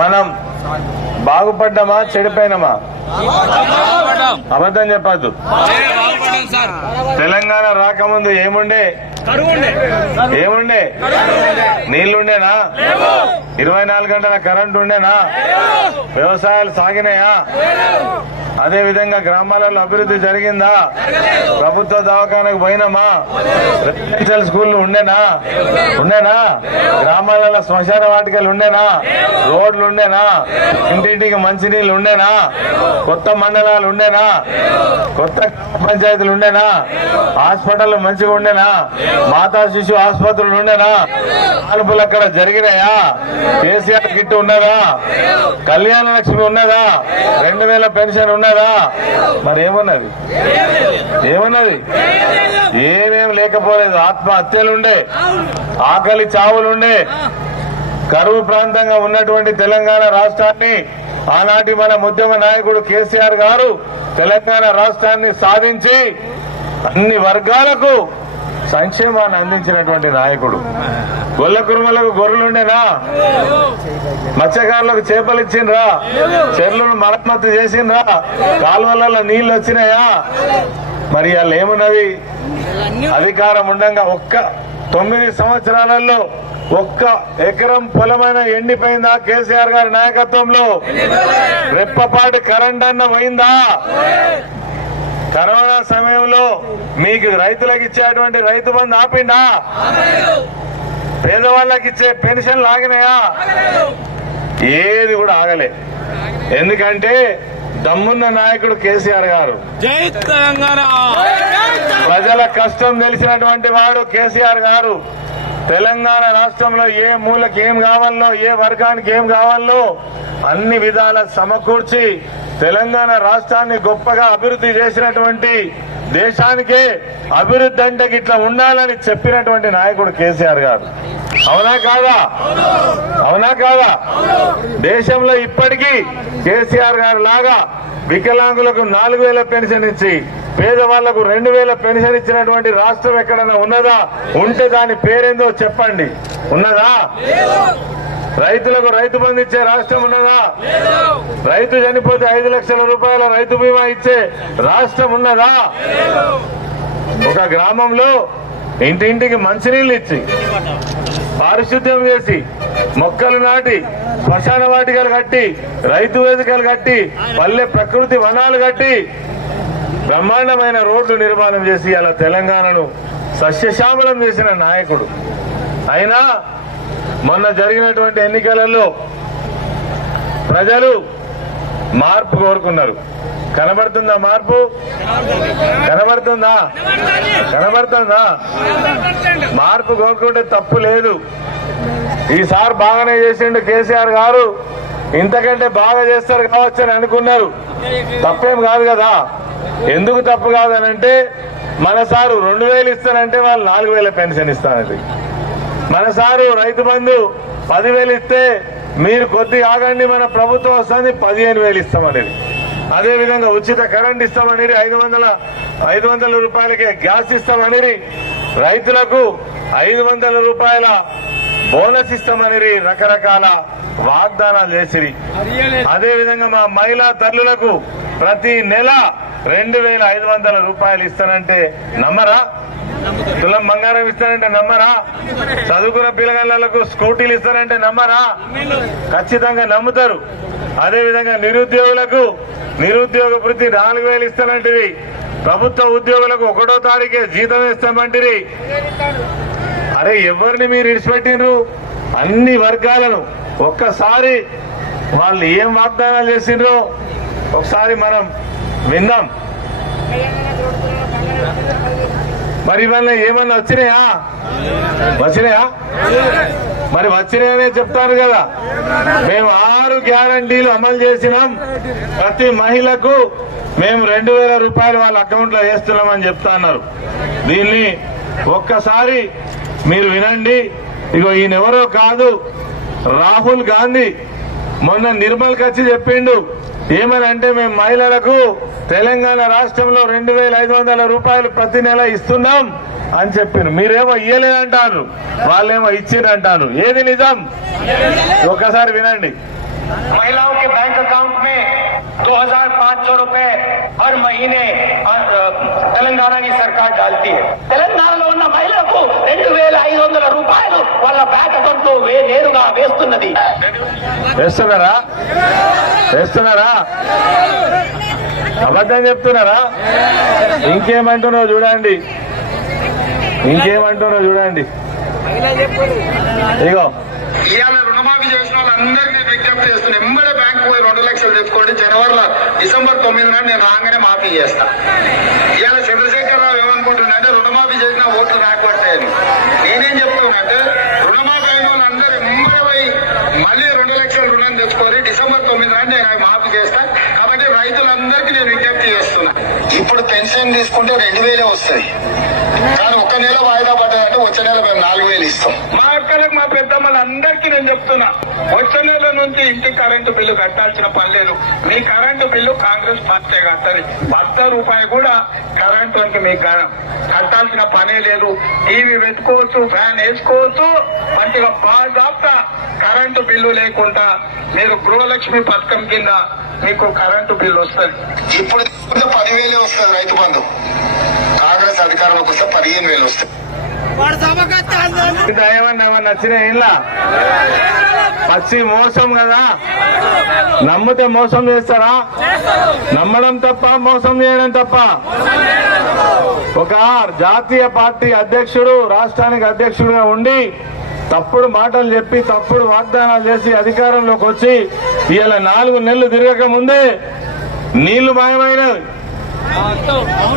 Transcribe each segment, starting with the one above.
మనం బాగుపడ్డామా చెడిపోయినామా? అబద్ధం చెప్పద్దు. తెలంగాణ రాకముందు ఏముండే? ఏముండే? నీళ్ళుండేనా? ఇరవై నాలుగు గంటల కరెంట్ ఉండేనా వ్యవసాయాలు సాగినాయా? అదే విధంగా గ్రామాలలో అభివృద్ధి జరిగిందా? ప్రభుత్వ దవాఖానకు పోయినామా? రెసిడెన్షియల్ స్కూల్ ఉండేనా? ఉండేనా? గ్రామాలలో శ్మశాన వాటికలు ఉండేనా? రోడ్లు ఉండేనా? ఇంటింటికి మంచినీళ్ళు ఉండేనా? కొత్త మండలాలు ఉండేనా? కొత్త పంచాయతీలు ఉండేనా? హాస్పిటల్ మంచిగా ఉండేనా? మాతా శిశు ఆసుపత్రులు ఉండేనా కాల్పులు అక్కడ జరిగినాయా? కేసీఆర్ కిట్ ఉన్నదా? కళ్యాణ లక్ష్మి ఉన్నదా? రెండు వేల పెన్షన్ ఉన్నదా? మరి ఏమున్నది? ఏమున్నది ఏమేం లేకపోలేదు. ఆత్మహత్యలుండే. ఆకలి చావులుండే. కరువు ప్రాంతంగా ఉన్నటువంటి తెలంగాణ రాష్ట్రాన్ని ఆనాటి మన ఉద్యమ నాయకుడు కేసీఆర్ గారు తెలంగాణ రాష్ట్రాన్ని సాధించి అన్ని వర్గాలకు సంక్షేమాన్ని అందించినటువంటి నాయకుడు. గొల్ల కురుమలకు గొర్రెలుండేనా? మత్స్యకారులకు చేపలు ఇచ్చిండ్రా చెర్లను మరమ్మత్తు చేసిండ్రా? కాలువలలో నీళ్ళు వచ్చినాయా మరి వాళ్ళు ఏమున్నది అధికారం ఉండంగా ఒక్క తొమ్మిది సంవత్సరాలలో ఒక్క ఎకరం పొలమైన ఎండిపోయిందా కేసీఆర్ గారి నాయకత్వంలో? రెప్పపాటి కరెంట్ అన్న పోయిందా? కరోనా సమయంలో మీకు రైతులకు ఇచ్చేటువంటి రైతు బంధు ఆపిండా? పేదవాళ్ళకి ఇచ్చే పెన్షన్ లాగినాయా ఏది కూడా ఆగలే. ఎందుకంటే దమ్మున్న నాయకుడు కేసీఆర్ గారు. ప్రజల కష్టం తెలిసినటువంటి వాడు కేసీఆర్ గారు. తెలంగాణ రాష్ట్రంలో ఏ మూలకి ఏం కావాలో ఏ వర్గానికి ఏం కావాలో అన్ని విధాల సమకూర్చి తెలంగాణ రాష్ట్రాన్ని గొప్పగా అభివృద్ధి చేసినటువంటి దేశానికే అభివృద్ధి అంటే ఇట్లా ఉండాలని చెప్పినటువంటి నాయకుడు కేసీఆర్ గారు. అవునా కాదా? అవునా కాదా? దేశంలో ఇప్పటికీ కేసీఆర్ గారు లాగా వికలాంగులకు నాలుగు వేల పెన్షన్ ఇచ్చి పేదవాళ్ళకు రెండు వేల పెన్షన్ ఇచ్చినటువంటి రాష్ట్రం ఎక్కడైనా ఉన్నదా? ఉంటే దాని పేరేందో చెప్పండి. ఉన్నదా? రైతులకు రైతు బంధు ఇచ్చే రాష్ట్రం ఉన్నదా? రైతు చనిపోతే ఐదు లక్షల రూపాయల రైతు బీమా ఇచ్చే రాష్ట్రం ఉన్నదా? ఒక గ్రామంలో ఇంటింటికి మంచినీళ్ళు ఇచ్చి పారిశుద్ధ్యం చేసి మొక్కలు నాటి శ్మశాన వాటికలు కట్టి రైతు వేదికలు కట్టి పల్లె ప్రకృతి వనాలు కట్టి బ్రహ్మాండమైన రోడ్లు నిర్మాణం చేసి అలా తెలంగాణను సస్యశ్యామలం చేసిన నాయకుడు. అయినా మొన్న జరిగినటువంటి ఎన్నికలలో ప్రజలు మార్పు కోరుకున్నారు. కనబడుతుందా మార్పు? కనబడుతుందా? కనబడుతుందా? మార్పు కోరుకుంటే తప్పు లేదు. ఈసారి బాగానే చేసిండు కేసీఆర్ గారు. ఇంతకంటే బాగా చేస్తారు కావచ్చు అని అనుకున్నారు. తప్పేం కాదు కదా. ఎందుకు తప్పు కాదనంటే మన సారు రెండు వేలు ఇస్తానంటే వాళ్ళు నాలుగు వేల పెన్షన్ ఇస్తానండి. మన సారు రైతు బంధు పదివేలు ఇస్తే మీరు కొద్ది ఆగండి మన ప్రభుత్వం వస్తుంది పదిహేను వేలు ఇస్తామనేది. అదేవిధంగా ఉచిత కరెంట్ ఇస్తామనేది ఐదు వందల ఐదు వందల రూపాయలకే గ్యాస్ ఇస్తామనేది రైతులకు ఐదు వందల రూపాయల బోనస్ ఇస్తామనేది రకరకాల వాగ్దానాలు చేసిరి. అదేవిధంగా మా మహిళా తల్లులకు ప్రతి నెల రెండు వేల ఐదు వందల రూపాయలు ఇస్తానంటే నమ్మరా? తులం బంగారం ఇస్తారంటే నమ్మరా? చదువుకున్న పిల్లగాళ్ళకు స్కూటీలు ఇస్తారంటే నమ్మరా? ఖచ్చితంగా నమ్ముతారు. అదే విధంగా నిరుద్యోగులకు నిరుద్యోగ వృత్తి నాలుగు వేలు ఇస్తానంటివి ప్రభుత్వ ఉద్యోగులకు ఒకటో తారీఖే జీతం ఇస్తామంటిరి. అరే ఎవరిని మీరు ఇడిచిపెట్టినరు అన్ని వర్గాలను. ఒక్కసారి వాళ్ళు ఏం వాగ్దానాలు చేసిండ్రో ఒకసారి మనం విందాం. మరి ఇవల్ల ఏమన్నా వచ్చినాయా? వచ్చినాయా? మరి వచ్చినాయనే చెప్తారు కదా. మేము ఆరు గ్యారంటీలు అమలు చేసినాం. ప్రతి మహిళకు మేము రెండు వేల రూపాయలు వాళ్ళ అకౌంట్లో వేస్తున్నామని చెప్తా అన్నారు దీన్ని ఒక్కసారి మీరు వినండి. ఇగో ఈయనెవరో కాదు. రాహుల్ గాంధీ మొన్న నిర్మల్ వచ్చి చెప్పిండు. ఏమని అంటే మేము మహిళలకు తెలంగాణ రాష్ట్రంలో రెండు వేల ఐదు వందల రూపాయలు ప్రతి నెల ఇస్తున్నాం అని చెప్పిండు మీరేమో ఇయ్యలేదంటారు వాళ్ళేమో ఇచ్చిరంటారు ఏది నిజం ఒక్కసారి వినండి महिलाओं के बैंक अकाउंट में 2,500 रुपए हर महीने अ, अ, తెలంగాణ की सरकार डालती है తెలంగాణలో ఉన్న మహిళలకు రెండు వేల ఐదు వందల రూపాయలు వాళ్ళ బ్యాంక్ అకౌంట్లో నేరుగా వేస్తున్నది. వేస్తున్నారా? వేస్తున్నారా? అబద్ధం చెప్తున్నారా? ఇంకేమంటున్నావు చూడండి. ఇంకేమంటున్నావు చూడండి. ఇగో. ఇవాళ రుణమాఫీ చేసిన వాళ్ళందరినీ విజ్ఞప్తి చేస్తున్నా. ఎంబడే బ్యాంకు పోయి రెండు లక్షలు తెచ్చుకోండి. జనవరిలో డిసెంబర్ తొమ్మిది నాడు నేను రాగానే మాఫీ చేస్తా. ఇవాళ చంద్రశేఖర్ రావు ఏమనుకుంటున్నా అంటే రుణమాఫీ చేసిన ఓట్లు నాకు పడతాయని నేనేం చెప్తున్నా రుణమాఫీ అయిన వాళ్ళందరూ ఎంబడే పోయి మళ్ళీ రెండు లక్షల రుణం తెచ్చుకొని డిసెంబర్ తొమ్మిది నాడు నేను అవి మాఫీ చేస్తా కాబట్టి రైతులందరికీ నేను విజ్ఞప్తి చేస్తున్నా ఇప్పుడు పెన్షన్ తీసుకుంటే రెండు వేలే వస్తాయి. కానీ ఒక్క నెల వాయిదా పడ్డాయంటే వచ్చే నెల మేము నాలుగు వేలు ఇస్తాం. మా అక్కలకు మా పెద్దమ్మలందరికీ నేను చెప్తున్నా వచ్చే నెల నుంచి ఇంటి కరెంటు బిల్లు కట్టాల్సిన పని లేదు. మీ కరెంటు బిల్లు కాంగ్రెస్ పార్టీ కట్టది పద్ద రూపాయి కూడా కరెంటు అంటే మీకు కట్టాల్సిన పనే లేదు. టీవీ పెట్టుకోవచ్చు ఫ్యాన్ వేసుకోవచ్చు మంచిగా బాగా కరెంటు బిల్లు లేకుండా మీరు గృహలక్ష్మి పథకం కింద మీకు కరెంటు బిల్లు వస్తుంది. ఇప్పుడు పదివేలే వస్తుంది రైతు బంధు. కాంగ్రెస్ అధికారంలోకి వస్తే పదిహేను వేలు వస్తాయి. ఇంకా ఏమన్నా ఏమన్నా నచ్చినాయి ఇలా పచ్చి మోసం కదా? నమ్మితే మోసం చేస్తారా? నమ్మడం తప్ప మోసం చేయడం తప్ప. ఒక జాతీయ పార్టీ అధ్యక్షుడు రాష్ట్రానికి అధ్యక్షుడిగా ఉండి తప్పుడు మాటలు చెప్పి తప్పుడు వాగ్దానాలు చేసి అధికారంలోకి వచ్చి ఇవాళ నాలుగు నెలలు తిరగక ముందే నీళ్ళు మాయమైనవి.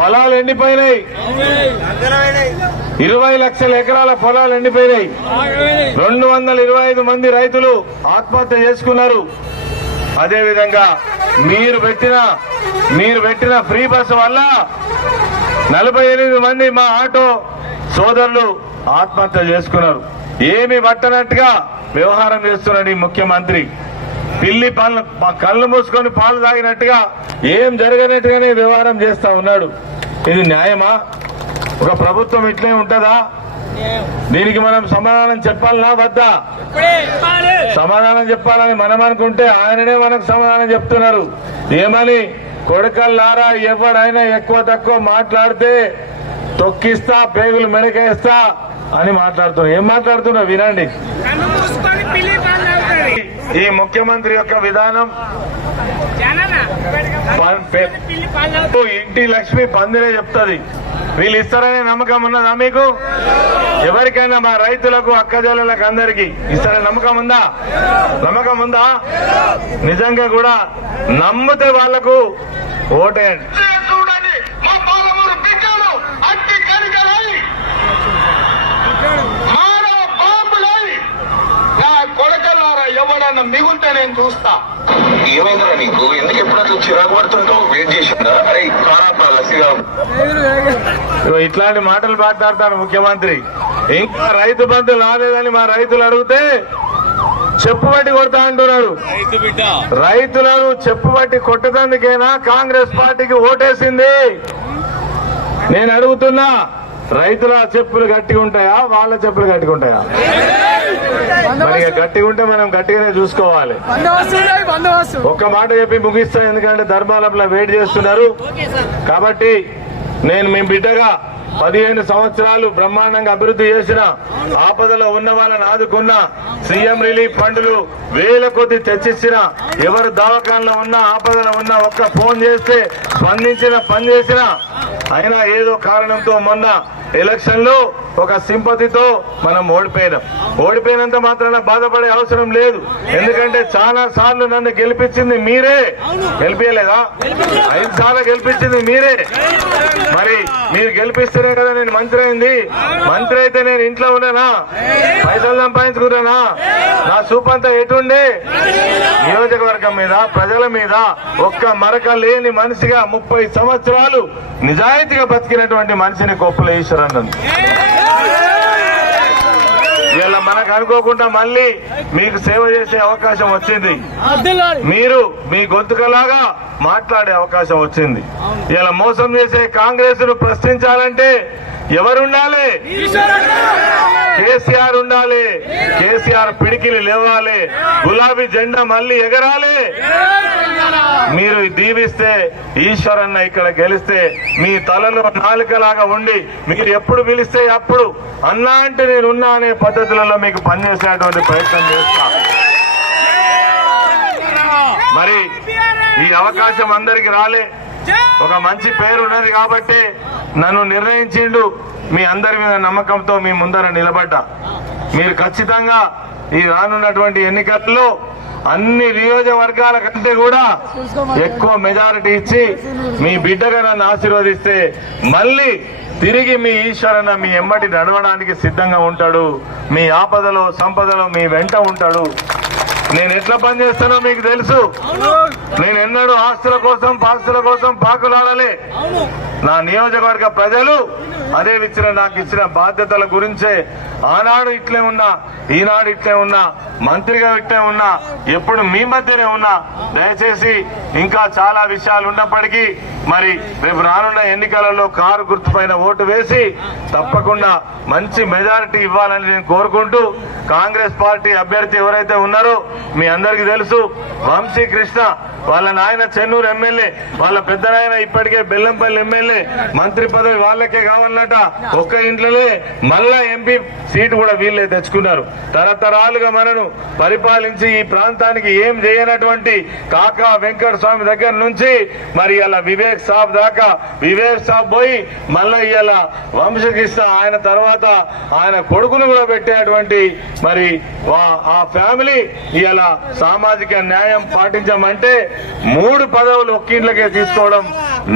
పొలాలు ఎండిపోయినాయి. ఇరవై లక్షల ఎకరాల పొలాలు ఎండిపోయినాయి. రెండు వందల ఇరవై ఐదు మంది రైతులు ఆత్మహత్య చేసుకున్నారు. అదే విధంగా మీరు పెట్టిన మీరు పెట్టిన ఫ్రీ బస్సు వల్ల నలభై ఎనిమిది మంది మా ఆటో సోదరులు ఆత్మహత్య చేసుకున్నారు. ఏమి పట్టనట్టుగా వ్యవహారం చేస్తున్నాడు ఈ ముఖ్యమంత్రి. పిల్లి పాలు కళ్ళు మూసుకొని పాలు తాగినట్టుగా ఏం జరగనట్టుగానే వ్యవహారం చేస్తా ఉన్నాడు. ఇది న్యాయమా? ఒక ప్రభుత్వం ఇట్లే ఉంటదా? దీనికి మనం సమాధానం చెప్పాలనా వద్దా? సమాధానం చెప్పాలని మనం అనుకుంటే ఆయననే మనకు సమాధానం చెప్తున్నారు. ఏమని? కొడుకల్లారా ఎవడైనా ఎక్కువ తక్కువ మాట్లాడితే తొక్కిస్తా పేగులు మెడకేస్తా అని మాట్లాడుతున్నారు ఏం మాట్లాడుతున్నా? వినండి. ఈ ముఖ్యమంత్రి యొక్క విధానం ఇంటి లక్ష్మి పందిరే చెప్తుంది. వీళ్ళు ఇస్తారనే నమ్మకం ఉన్నదా మీకు? ఎవరికైనా మా రైతులకు అక్కజోళ్ళకు అందరికి ఇస్తారనే నమ్మకం ఉందా? నమ్మకం ఉందా? నిజంగా కూడా నమ్మితే వాళ్ళకు ఓటేయండి. ఎవడన్నా మిగులుతే నేను చూస్తా. ఏమైందిరా నీకు? ఎందుకు ఎప్పుడు అట్లా చిరాకు పడుతుంటావు? వెయిట్ చేసిందా? అరే లసిగా ఇట్లాంటి మాటలు మాట్లాడతాడు ముఖ్యమంత్రి. ఇంకా రైతు బంధు రాలేదని మా రైతులు అడిగితే చెప్పు బట్టి కొడతా అంటున్నాడు రైతులను చెప్పు బట్టి కొట్టదందుకేనా కాంగ్రెస్ పార్టీకి ఓటేసింది? నేను అడుగుతున్నా రైతుల చెప్పులు గట్టిగా ఉంటాయా? వాళ్ళ చెప్పులు గట్టిగా ఉంటాయా? మరి ఇక గట్టిగా ఉంటే మనం గట్టిగానే చూసుకోవాలి. ఒక్క మాట చెప్పి ముగిస్తా ఎందుకంటే ధర్మాలంలో వెయిట్ చేస్తున్నారు. కాబట్టి నేను మీ బిడ్డగా పదిహేను సంవత్సరాలు బ్రహ్మాండంగా అభివృద్ధి చేసిన ఆపదలో ఉన్న వాళ్ళని ఆదుకున్న సీఎం రిలీఫ్ ఫండ్లు వేల కొద్ది తెచ్చిచ్చిన ఎవరు దవాఖానలో ఉన్నా ఆపదలో ఉన్నా ఒక్క ఫోన్ చేస్తే స్పందించిన పని చేసిన అయినా ఏదో కారణంతో మొన్న ఎలక్షన్లో ఒక సింపతితో మనం ఓడిపోయినాం. ఓడిపోయినంత మాత్రాన బాధపడే అవసరం లేదు. ఎందుకంటే చాలా సార్లు నన్ను గెలిపించింది మీరే. గెలిపించలేదా ఐదు సార్లు గెలిపించింది మీరే. మరి మీరు గెలిపిస్తేనే కదా నేను మంత్రి అయింది. మంత్రి అయితే నేను ఇంట్లో ఉన్నానా పైసలు సంపాదించుకున్నానా నా సూపంతా ఎటుండే? నియోజకవర్గం మీద ప్రజల మీద ఒక్క మరక లేని మనిషిగా ముప్పై సంవత్సరాలు నిజాయితీగా బతికినటువంటి మనిషిని గొప్పలు ఈశ్వరన్నది ఇలా మనకు అనుకోకుండా మళ్ళీ మీకు సేవ చేసే అవకాశం వచ్చింది. మీరు మీ గొంతుకలాగా మాట్లాడే అవకాశం వచ్చింది. ఇలా మోసం చేసే కాంగ్రెస్ను ప్రశ్నించాలంటే ఎవరుండాలి? కేసీఆర్ ఉండాలి. కేసీఆర్ పిడికిలి లేవాలి. గులాబీ జెండా మళ్ళీ ఎగరాలి. మీరు దీవిస్తే ఈశ్వరన్న ఇక్కడ గెలిస్తే మీ తలలో నాలుకలాగా ఉండి మీరు ఎప్పుడు పిలిస్తే అప్పుడు అన్నా అంటే నేనున్నా అనే పద్ధతులలో మీకు పనిచేసేటువంటి ప్రయత్నం చేస్తా. మరి ఈ అవకాశం అందరికి రాలే. ఒక మంచి పేరు ఉన్నది కాబట్టి నన్ను నిర్ణయించిండు. మీ అందరి మీద నమ్మకంతో మీ ముందర నిలబడ్డా. మీరు ఖచ్చితంగా ఈ రానున్నటువంటి ఎన్నికల్లో అన్ని నియోజకవర్గాల కంటే కూడా ఎక్కువ మెజారిటీ ఇచ్చి మీ బిడ్డగా నన్ను ఆశీర్వదిస్తే మళ్ళీ తిరిగి మీ ఈశ్వరన్న మీ ఎమ్మటి నడవడానికి సిద్ధంగా ఉంటాడు. మీ ఆపదలో సంపదలో మీ వెంట ఉంటాడు. నేను ఎట్లా పనిచేస్తానో మీకు తెలుసు. నేను ఎన్నడూ ఆస్తుల కోసం పాస్తుల కోసం పాకులాడలే. నా నియోజకవర్గ ప్రజలు అదే ఇచ్చిన నాకు ఇచ్చిన బాధ్యతల గురించే ఆనాడు ఇట్లే ఉన్నా ఈనాడు ఇట్లే ఉన్నా మంత్రిగా ఇట్లే ఉన్నా ఎప్పుడు మీ మధ్యనే ఉన్నా దయచేసి ఇంకా చాలా విషయాలు ఉన్నప్పటికీ మరి రేపు రానున్న ఎన్నికలలో కారు గుర్తుపైన ఓటు వేసి తప్పకుండా మంచి మెజారిటీ ఇవ్వాలని నేను కోరుకుంటూ కాంగ్రెస్ పార్టీ అభ్యర్థి ఎవరైతే ఉన్నారో మీ అందరికీ తెలుసు వంశీ కృష్ణ వాళ్ళ నాయన చెన్నూరు ఎమ్మెల్యే వాళ్ళ పెద్ద నాయన ఇప్పటికే బెల్లంపల్లి ఎమ్మెల్యే మంత్రి పదవి వాళ్ళకే కావాలన్నట. ఒక్క ఇంట్లోనే మళ్ళా ఎంపీ సీటు కూడా వీళ్ళే తెచ్చుకున్నారు. తరతరాలుగా మనను పరిపాలించి ఈ ప్రాంతానికి ఏం చేయనటువంటి కాకా వెంకట స్వామి దగ్గర నుంచి మరి ఇలా వివేక్ సాబ్ దాకా వివేక్ సాబ్ పోయి మళ్ళా ఇవాళ వంశకృష్ణ ఆయన తర్వాత ఆయన కొడుకును కూడా పెట్టేటువంటి మరి వా- ఆ ఫ్యామిలీ ఇవాళ సామాజిక న్యాయం పాటించమంటే మూడు పదవులు ఒక్కింట్లకే తీసుకోవడం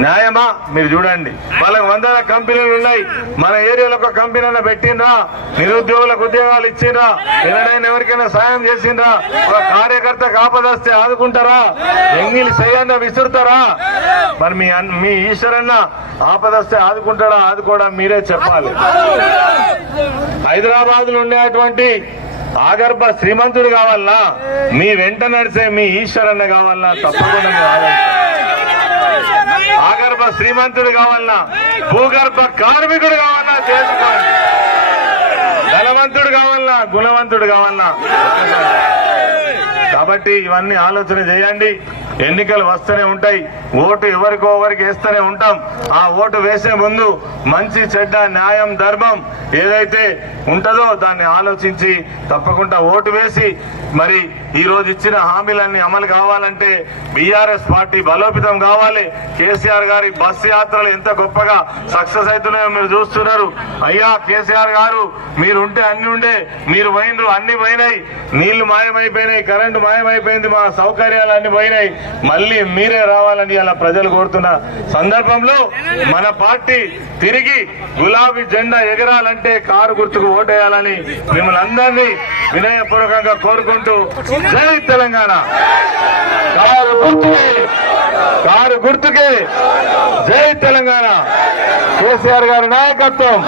న్యాయమా? మీరు చూడండి. వాళ్ళకి వందల కంపెనీలు ఉన్నాయి. మన ఏరియాలో ఒక కంపెనీ అయినా పెట్టిండ్రా. నిరుద్యోగులకు ఉద్యోగాలు ఇచ్చిండ్రా. ఎవరైనా ఎవరికైనా సాయం చేసిండ్రా. ఒక కార్యకర్త కాపదస్తే ఆదుకుంటారా? ఎంగిలి సయ్యన్న విసురుతారా? మరి మీ మీ ఈశ్వరన్న ఆపదస్తే ఆదుకుంటాడా? ఆదుకోవడం మీరే చెప్పాలి. హైదరాబాద్లో ఉండేటువంటి ఆగర్భ శ్రీమంతుడు కావాలనా? మీ వెంట నడిచే మీ ఈశ్వరన్న కావాలనా? తప్పకుండా ఆగర్భ శ్రీమంతుడు కావాలనా? భూగర్భ కార్మికుడు కావాలన్నా చేసుకోండి. ధనవంతుడు కావాలన్నా గుణవంతుడు కావాలన్నా కాబట్టి ఇవన్నీ ఆలోచన చేయండి. ఎన్నికలు వస్తూనే ఉంటాయి. ఓటు ఎవరికో ఒకరికి వేస్తూనే ఉంటాం. ఆ ఓటు వేసే ముందు మంచి చెడ్డ న్యాయం ధర్మం ఏదైతే ఉంటుందో దాన్ని ఆలోచించి తప్పకుండా ఓటు వేసి మరి ఈరోజు ఇచ్చిన హామీలన్నీ అమలు కావాలంటే బీఆర్ఎస్ పార్టీ బలోపేతం కావాలి. కేసీఆర్ గారి బస్సు యాత్రలు ఎంత గొప్పగా సక్సెస్ అవుతున్నాయో మీరు చూస్తున్నారు. అయ్యా కేసీఆర్ గారు మీరు ఉంటే అన్ని ఉండే మీరు పోయినరు అన్ని పోయినాయి. నీళ్ళు మాయమైపోయినాయి కరెంటు మాయమైపోయింది మా సౌకర్యాలు అన్ని పోయినాయి. మళ్ళీ మీరే రావాలని అలా ప్రజలు కోరుతున్న సందర్భంలో మన పార్టీ తిరిగి గులాబీ జెండా ఎగరాలంటే కారు గుర్తుకు ఓటేయాలని మిమ్మల్ని అందరినీ వినయపూర్వకంగా కోరుకుంటూ జై తెలంగాణ. కారు గుర్తుకే కారు గుర్తుకే జై తెలంగాణ. కేసీఆర్ గారి నాయకత్వం.